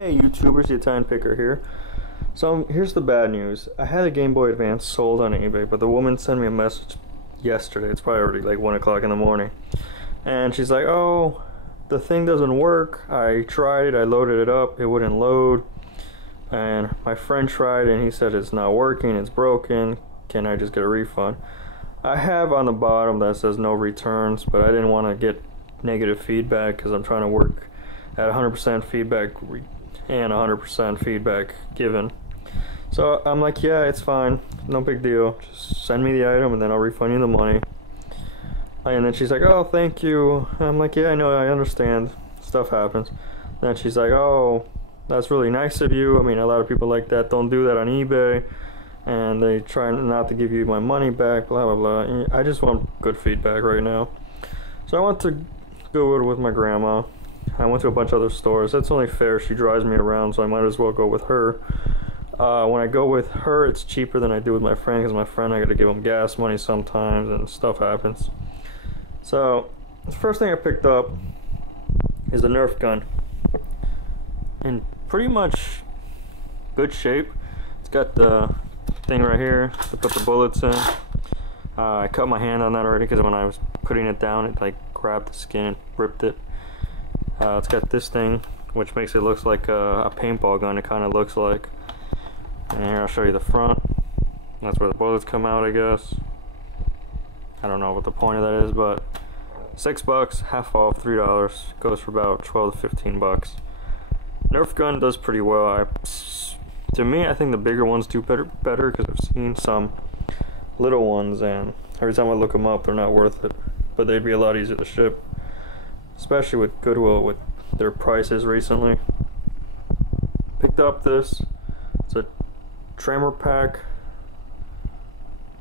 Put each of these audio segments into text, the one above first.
Hey YouTubers, the Italian Picker here. So here's the bad news. I had a Game Boy Advance sold on eBay, but the woman sent me a message yesterday. It's probably already like 1 o'clock in the morning. And she's like, oh, the thing doesn't work. I tried it, I loaded it up, it wouldn't load. And my friend tried and he said it's not working, it's broken. Can I just get a refund? I have on the bottom that says no returns, but I didn't want to get negative feedback because I'm trying to work at 100% feedback and 100% feedback given. So I'm like, yeah, it's fine, no big deal, just send me the item and then I'll refund you the money. And then she's like, oh, thank you. And I'm like, yeah, I know, I understand, stuff happens. And then she's like, oh, that's really nice of you. I mean, a lot of people like that don't do that on eBay, and they try not to give you my money back, blah blah blah. I just want good feedback right now. So I went to Goodwill with my grandma. I went to a bunch of other stores. That's only fair. She drives me around, so I might as well go with her. When I go with her, it's cheaper than I do with my friend, because my friend, I gotta give him gas money sometimes, and stuff happens. So the first thing I picked up is a Nerf gun, in pretty much good shape. It's got the thing right here to put the bullets in. I cut my hand on that already because when I was putting it down, it like grabbed the skin and ripped it. It's got this thing, which makes it look like a paintball gun. It kind of looks like. And here I'll show you the front. That's where the bullets come out, I guess. I don't know what the point of that is, but $6, half off, $3. Goes for about 12 to 15 bucks. Nerf gun does pretty well. To me, I think the bigger ones do better because I've seen some little ones, and every time I look them up, they're not worth it. But they'd be a lot easier to ship, especially with Goodwill with their prices recently. Picked up this. It's a trimmer pack.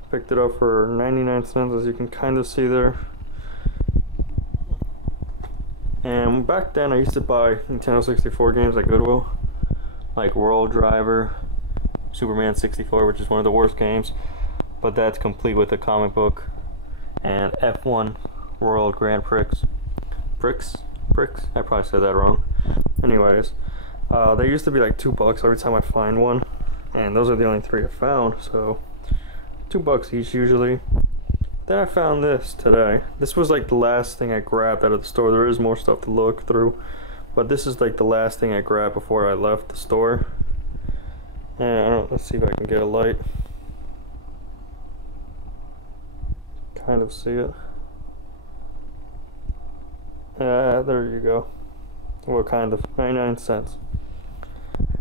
Picked it up for 99 cents, as you can kind of see there. And back then, I used to buy Nintendo 64 games at Goodwill, like World Driver, Superman 64, which is one of the worst games, but that's complete with a comic book, and F1 World Grand Prix. I probably said that wrong. Anyways, they used to be like $2 every time I find one, and those are the only three I found, so $2 each usually. Then I found this today. This was like the last thing I grabbed out of the store. There is more stuff to look through, but this is like the last thing I grabbed before I left the store. And let's see if I can get a light. Kind of see it. There you go. Well, kind of. 99 cents.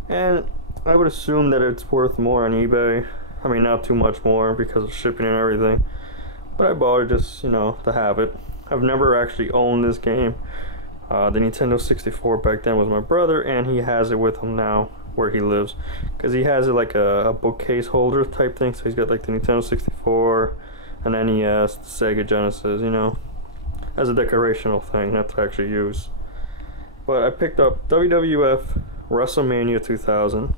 And I would assume that it's worth more on eBay. I mean, not too much more because of shipping and everything. But I bought it just, you know, to have it. I've never actually owned this game. The Nintendo 64 back then was my brother, and he has it with him now where he lives. Because he has it like a bookcase holder type thing. So he's got like the Nintendo 64, an NES, the Sega Genesis, you know, as a decorational thing, not to actually use. But I picked up WWF WrestleMania 2000.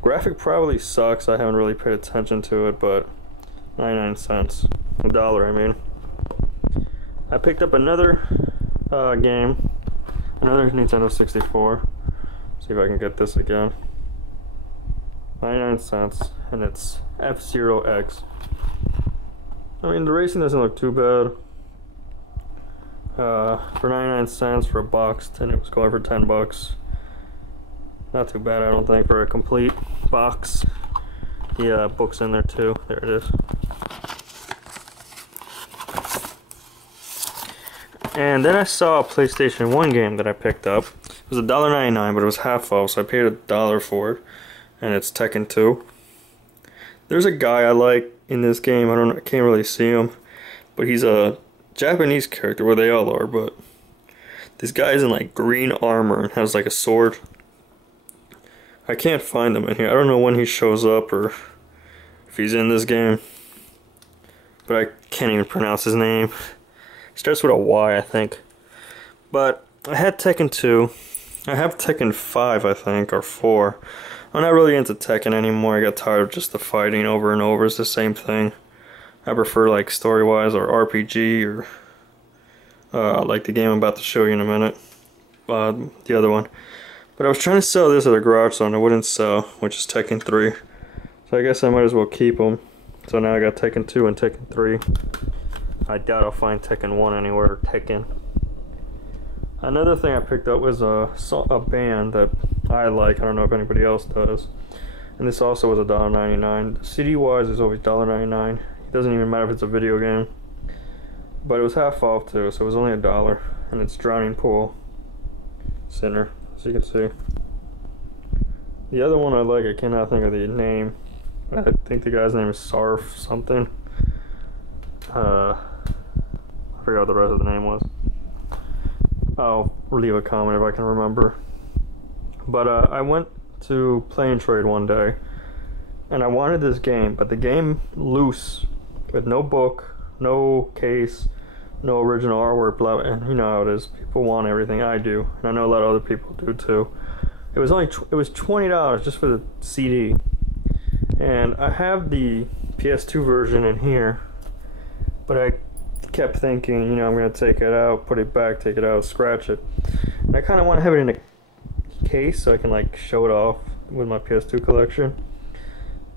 Graphic probably sucks. I haven't really paid attention to it, but 99 cents. $1, I mean. I picked up another game, another Nintendo 64. See if I can get this again. 99 cents, and it's F-Zero X. I mean, the racing doesn't look too bad. For 99 cents for a box, and it was going for $10. Not too bad, I don't think, for a complete box. The book's in there too. There it is. And then I saw a PlayStation 1 game that I picked up. It was $1.99, but it was half off, so I paid $1 for it. And it's Tekken 2. There's a guy I like in this game. I can't really see him, but he's a Japanese character. Well, they all are, but this guy's in like green armor and has like a sword. I can't find him in here. I don't know when he shows up or if he's in this game, but I can't even pronounce his name. Starts with a Y, I think. But I had Tekken 2. I have Tekken 5, I think, or 4. I'm not really into Tekken anymore. I got tired of just the fighting over and over. It's the same thing. I prefer like story-wise or RPG or like the game I'm about to show you in a minute. The other one. But I was trying to sell this at a garage sale and it wouldn't sell, which is Tekken 3. So I guess I might as well keep them. So now I got Tekken 2 and Tekken 3. I doubt I'll find Tekken 1 anywhere, or Tekken. Another thing I picked up was a band that I like. I don't know if anybody else does. And this also was $1.99. CD wise is always $1.99. It doesn't even matter if it's a video game. But it was half off too, so it was only $1. And it's Drowning Pool Sinner, as you can see. The other one I like, I cannot think of the name. I think the guy's name is Sarf something. I forgot what the rest of the name was. I'll leave a comment if I can remember. But I went to Play and Trade one day, and I wanted this game, but the game loose, with no book, no case, no original artwork, blah, and you know how it is. People want everything. I do, and I know a lot of other people do too. It was $20 just for the CD, and I have the PS2 version in here, but I kept thinking, you know, I'm gonna take it out, put it back, take it out, scratch it, and I kind of want to have it in a case so I can like show it off with my PS2 collection.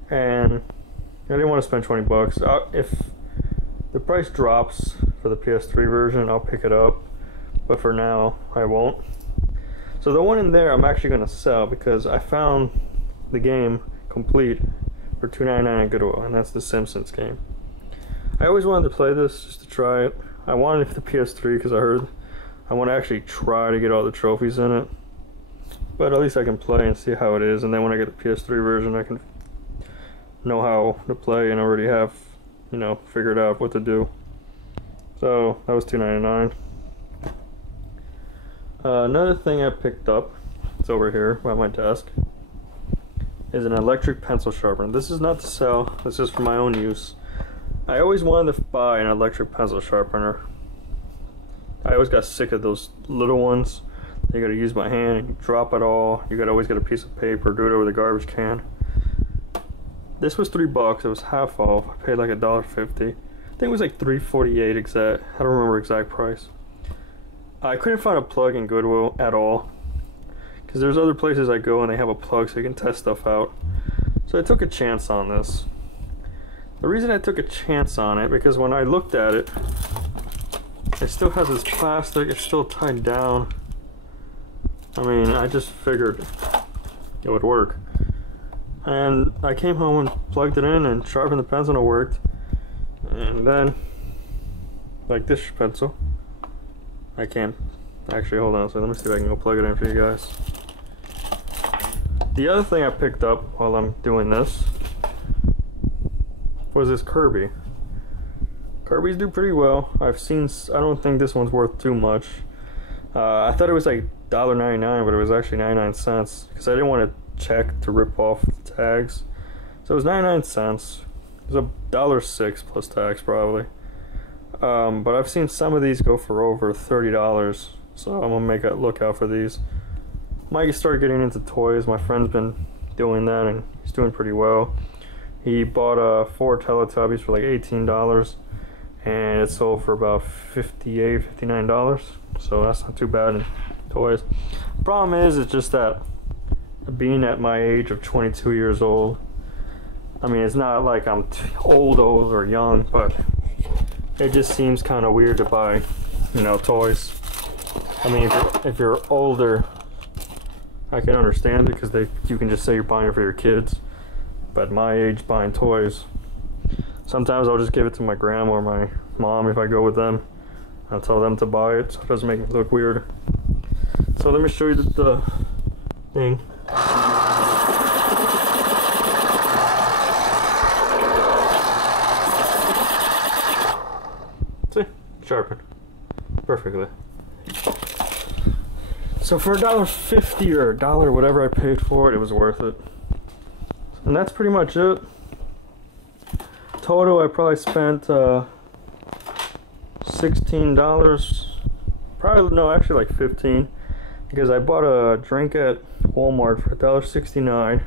And I didn't want to spend 20 bucks. If the price drops for the PS3 version, I'll pick it up, but for now I won't. So the one in there I'm actually going to sell because I found the game complete for $2.99 at Goodwill, and that's the Simpsons game. I always wanted to play this just to try it. I wanted it for the PS3 because I want to actually try to get all the trophies in it. But at least I can play and see how it is, and then when I get the PS3 version I can know how to play and already have, you know, figured out what to do. So that was $2.99. Another thing I picked up, it's over here by my desk, is an electric pencil sharpener. This is not to sell, this is for my own use. I always wanted to buy an electric pencil sharpener. I always got sick of those little ones. You gotta use my hand and you drop it all. You gotta always get a piece of paper, do it over the garbage can. This was $3, it was half off. I paid like $1.50. I think it was like $3.48 exact. I don't remember exact price. I couldn't find a plug in Goodwill at all, because there's other places I go and they have a plug so you can test stuff out. So I took a chance on this. The reason I took a chance on it, because when I looked at it, it still has this plastic, it's still tied down. I mean, I just figured it would work. And I came home and plugged it in and sharpened the pencil and it worked. And then, like this pencil, I can't actually, hold on, so let me see if I can go plug it in for you guys. The other thing I picked up while I'm doing this was this Kirby. Kirby's do pretty well. I don't think this one's worth too much. I thought it was like $1.99, but it was actually 99 cents because I didn't want to check to rip off the tags. So it was 99 cents. It was $1.06 plus tax probably. But I've seen some of these go for over $30, so I'm gonna make a lookout for these. Mikey started getting into toys. My friend's been doing that and he's doing pretty well. He bought 4 Teletubbies for like $18 and it sold for about $58, $59, so that's not too bad in toys. The problem is, it's just that being at my age of 22 years old, I mean, it's not like I'm old or young, but it just seems kind of weird to buy, you know, toys. I mean, if you're older, I can understand it because you can just say you're buying it for your kids. But at my age, buying toys, sometimes I'll just give it to my grandma or my mom if I go with them. I'll tell them to buy it so it doesn't make me look weird. So let me show you the thing. See? Sharpened. Perfectly. So for $1.50 or $1, whatever I paid for it, it was worth it. And that's pretty much it. Total, I probably spent $16. Probably, no, actually like $15. Because I bought a drink at Walmart for $1.69.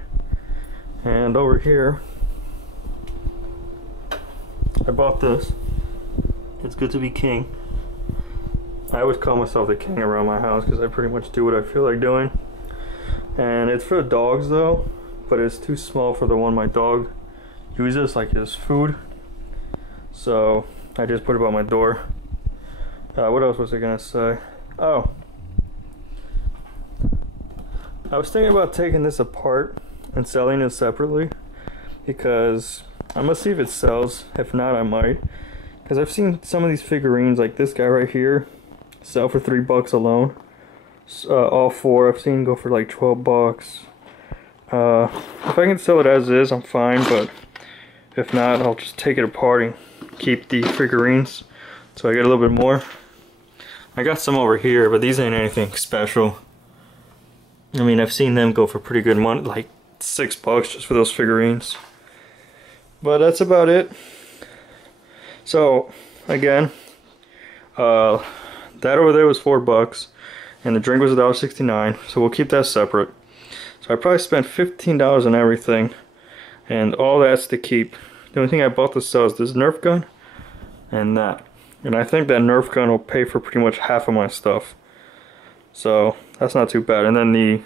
And over here, I bought this. It's Good to Be King. I always call myself the king around my house because I pretty much do what I feel like doing. And it's for the dogs though, but it's too small for the one my dog uses, like his food. So I just put it by my door. What else was I gonna say? Oh, I was thinking about taking this apart and selling it separately, because I'm gonna see if it sells. If not, I might, because I've seen some of these figurines, like this guy right here, sell for $3 alone. All four I've seen go for like $12. If I can sell it as is, I'm fine, but if not, I'll just take it apart and keep the figurines so I get a little bit more. I got some over here, but these ain't anything special. I mean, I've seen them go for pretty good money, like $6 just for those figurines. But that's about it. So again, that over there was $4 and the drink was $1.69, so we'll keep that separate. So I probably spent $15 on everything, and all that's to keep. The only thing I bought to sell is this Nerf gun and that. And I think that Nerf gun will pay for pretty much half of my stuff. So that's not too bad. And then the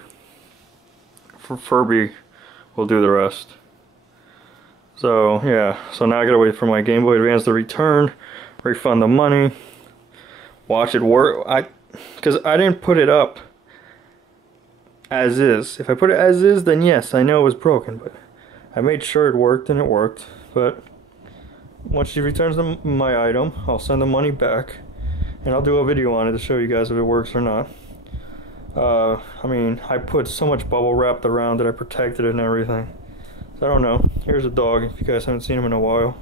Furby will do the rest. So yeah, so now I gotta wait for my Game Boy Advance to return, refund the money, watch it work. Because I didn't put it up as is. If I put it as is, then yes, I know it was broken, but I made sure it worked, and it worked. But once she returns my item, I'll send the money back, and I'll do a video on it to show you guys if it works or not. I mean, I put so much bubble wrap around it, I protected it and everything. So I don't know. Here's a dog, if you guys haven't seen him in a while.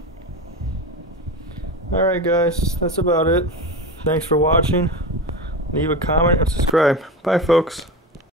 Alright guys, that's about it. Thanks for watching. Leave a comment and subscribe. Bye folks.